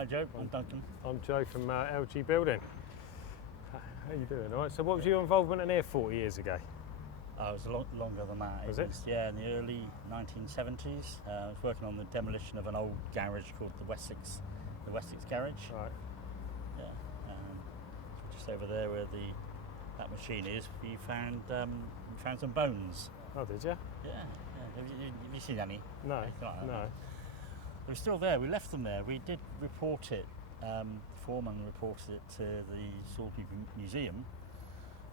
Hi Joe, I'm Duncan. I'm Joe from LG Building. How you doing? All right. So, what was your involvement in here 40 years ago? I was a lot longer than that. Was it? Yeah, in the early 1970s. I was working on the demolition of an old garage called the Wessex Garage. Right. Yeah. Just over there where that machine is, we found some bones. Oh, did you? Yeah. Have you seen any? No. Anything like that? No. They were still there. We left them there. We did report it. The foreman reported it to the Salisbury Museum,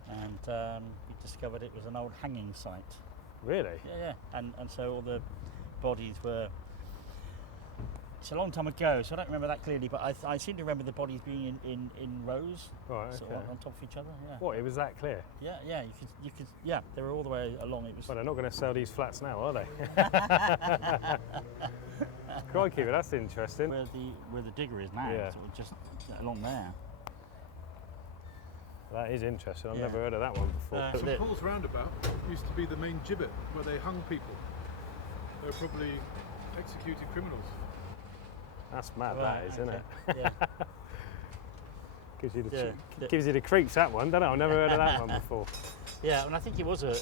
and we discovered it was an old hanging site. Really? Yeah. And so all the bodies were. It's a long time ago, so I don't remember that clearly. But I seem to remember the bodies being in rows, Right. sort Okay. of on top of each other. Yeah. What? It was that clear? Yeah. You could. Yeah. They were all the way along. It was. Well, they're not going to sell these flats now, are they? Crikey, but that's interesting. Where the digger is now. Yeah. Sort of just along there. That is interesting. I've Yeah. never heard of that one before. St Paul's Roundabout used to be the main gibbet where they hung people. They were probably executed criminals. That's mad, Right, that is, isn't it? Yeah. Gives you the Yeah. gives you the creeps, that one, don't it? I've never heard of that one before. Yeah, and I think it was a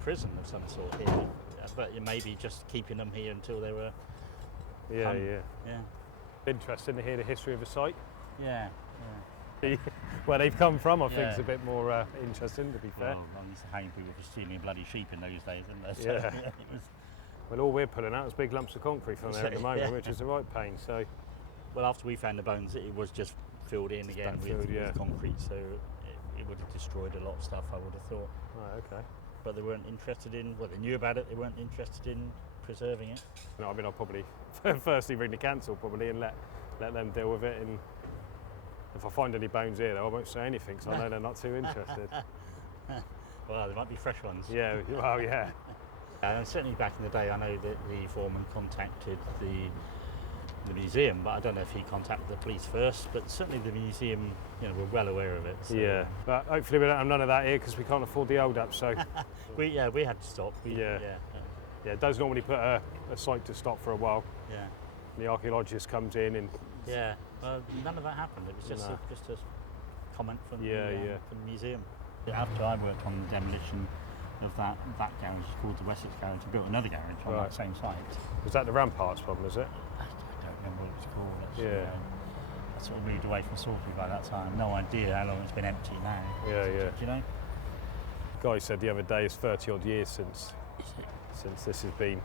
prison of some sort here, but it may be just keeping them here until they were. Yeah, hung. yeah. Yeah. Interesting to hear the history of the site. Yeah. Where they've come from, I think, Yeah. is a bit more interesting, to be fair. Well, I used to hang people for stealing bloody sheep in those days, didn't they? So, Yeah. It was. Well, all we're pulling out is big lumps of concrete from there at the moment, Yeah. which is a right pain. So, Well, after we found the bones, it was just filled in again backfilled, with concrete, so it would have destroyed a lot of stuff, I would have thought. right, okay. But they weren't interested in. Well, they knew about it. They weren't interested in preserving it. No, I mean, I'll probably firstly ring the council probably and let them deal with it. And if I find any bones here, though, I won't say anything, so I know they're not too interested. Well, there might be fresh ones. Yeah, well, yeah. And certainly back in the day, I know that the foreman contacted the museum, but I don't know if he contacted the police first. But certainly the museum, were well aware of it. So, Yeah, but hopefully we don't have none of that here because we can't afford the hold up. So, we had to stop. Yeah, it does normally put a site to stop for a while. Yeah. The archaeologist comes in and Yeah. Well, none of that happened. It was just No. just a comment from Yeah, yeah. from the museum. After I worked on the demolition of that garage, called the Wessex Garage, I built another garage on Right. that same site. was that the Ramparts problem? Is it? I don't remember what it was called. Actually. Yeah. I sort of moved away from Salisbury by that time. No idea how long it's been empty now. Yeah, yeah. Do you know? Guy said the other day it's 30 odd years since this has been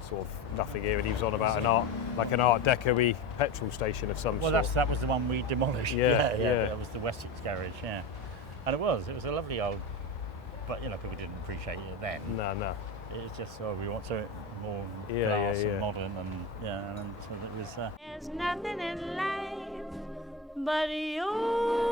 sort of nothing here, and he was on about an art deco-y petrol station of some Well, sort. that was the one we demolished. Yeah, yeah. That was the Wessex Garage. Yeah, and it was a lovely old, but people didn't appreciate it then. No. It's just we want something more Yeah, class yeah, yeah. and modern, and and so it was. There's nothing in life but you.